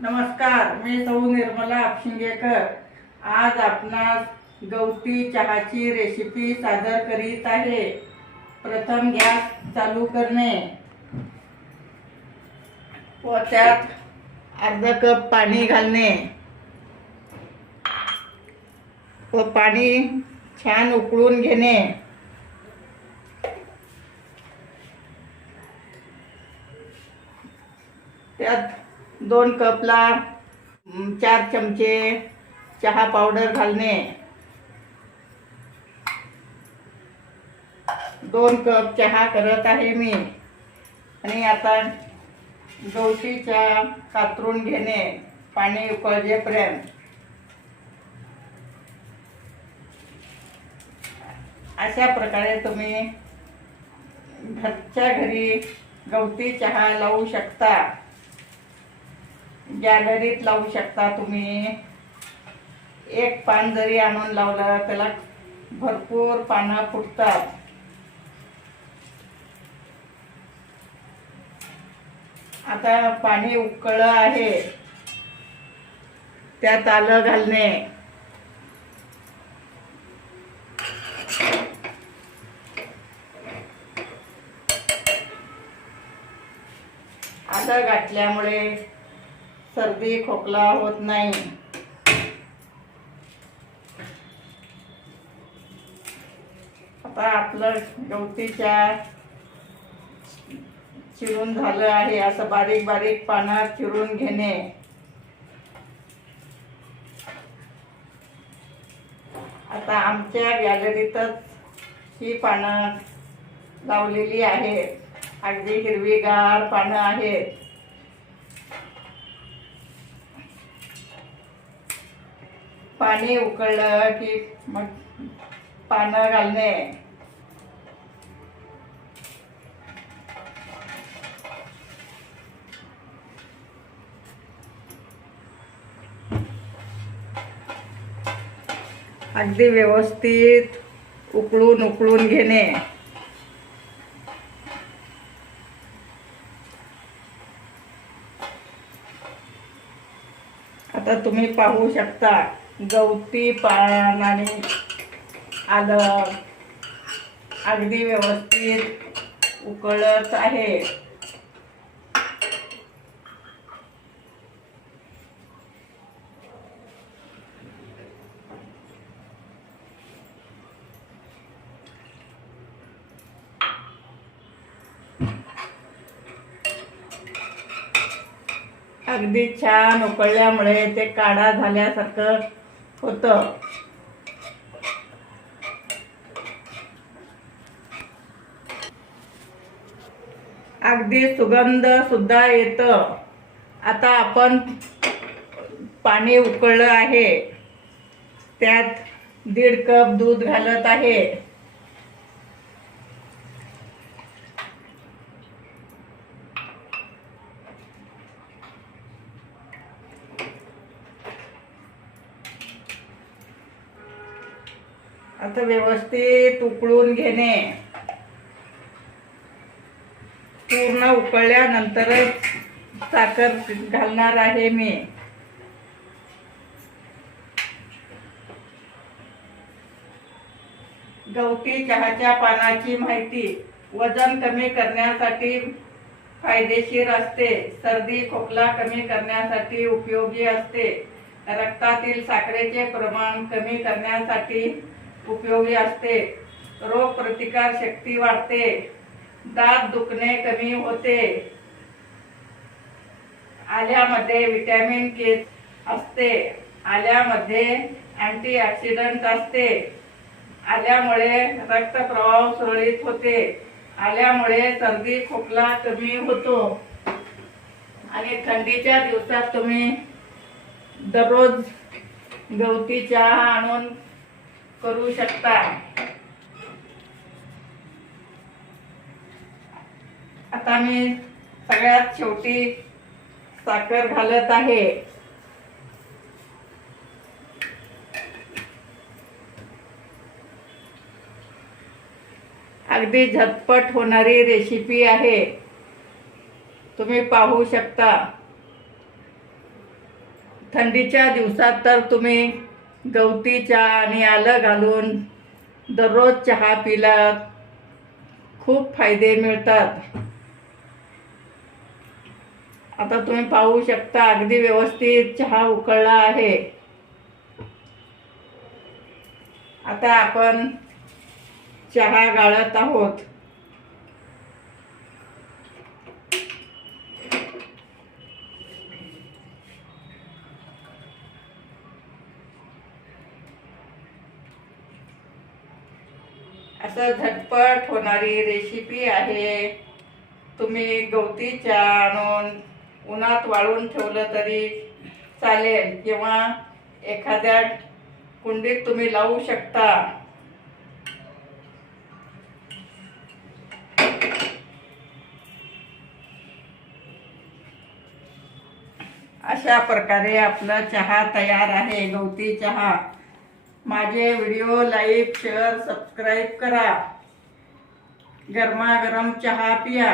नमस्कार मी सौ निर्मला आपशिंगेकर आज आपणास गवती चहाची रेसिपी सादर करीत आहे. प्रथम गॅस चालू करणे. व त्यात अर्धा कप पाणी घालणे. व पाणी छान उकळून घेणे. त्यात दोन कपला चार चमचे चहा पावडर घालणे. दोन कप चहा करत आहे मी. आणि आता गवती चहा कातरून घेणे पाणी उकळजेपर्यंत. अशा प्रकारे तुम्ही घरच्या घरी गवती चहा लावू शकता. गॅलरीत लावू शकता तुम्ही. एक पान जरी आणून लावलं त्याला भरपूर पानं फुटतात. आता पाणी उकळलं आहे. त्यात आलं घालणे. आलं घातल्यामुळे सर्दी खोकला होत नाही. आता आपलं गवतीच्या चिरून झालं आहे असं बारीक बारीक पानं चिरून घेणे. आता आमच्या गॅलरीतच ही पानं लावलेली आहेत. अगदी हिरवीगार पानं आहेत. पाणी उकळलं की मग पानं घालणे. अगदी व्यवस्थित उकळून उकळून घेणे. आता तुम्ही पाहू शकता. गवती पानाने आलं अगदी व्यवस्थित उकळत आहे. अगदी छान उकळल्यामुळे ते काढा झाल्यासारखं होतं. अगदी सुगंध सुद्धा येतं. आता आपण पाणी उकळलं आहे. त्यात दीड कप दूध घालत आहे. आता व्यवस्थित उकळून घेणे. पूर्ण उकळल्यानंतरच साखर घालणार आहे मी. गवती चहाच्या पानाची माहिती वजन कमी करण्यासाठी फायदेशीर असते. सर्दी खोकला कमी करण्यासाठी उपयोगी असते. रक्तातील साखरेचे प्रमाण कमी करण्यासाठी उपयोगी असते. रोग प्रतिकार शक्ती वाढते. दात दुखणे कमी होते. आल्यामध्ये विटॅमिन के असते. आल्यामध्ये अँटीऑक्सिडंट असते. आल्यामुळे रक्तप्रवाह सुरळीत होते. आल्यामुळे सर्दी खोकला कमी होतो. आणि थंडीच्या दिवसात तुम्ही दररोज गवती चहा आणून करू शकता. आता मी सगळ्यात शेवटी साखर घालत आहे. अगदी झटपट होणारी रेसिपी आहे. तुम्ही पाहू शकता. थंडीच्या दिवसात तर तुम्ही गवती चहा आणि आलं घालून दररोज चहा पिला खूप फायदे मिळतात. आता तुम्ही पाहू शकता अगदी व्यवस्थित चहा उकळला आहे. आता आपण चहा गाळत आहोत. असं झटपट होणारी रेसिपी आहे. तुम्ही गवती चहा आणून उन्हात वाळून ठेवलं तरी चालेल किंवा एखाद्या कुंडीत तुम्ही लावू शकता. अशा प्रकारे आपला चहा तयार आहे गवती चहा. माझे व्हिडिओ लाईक शेअर सबस्क्राईब करा. गरमागरम चहा पिया.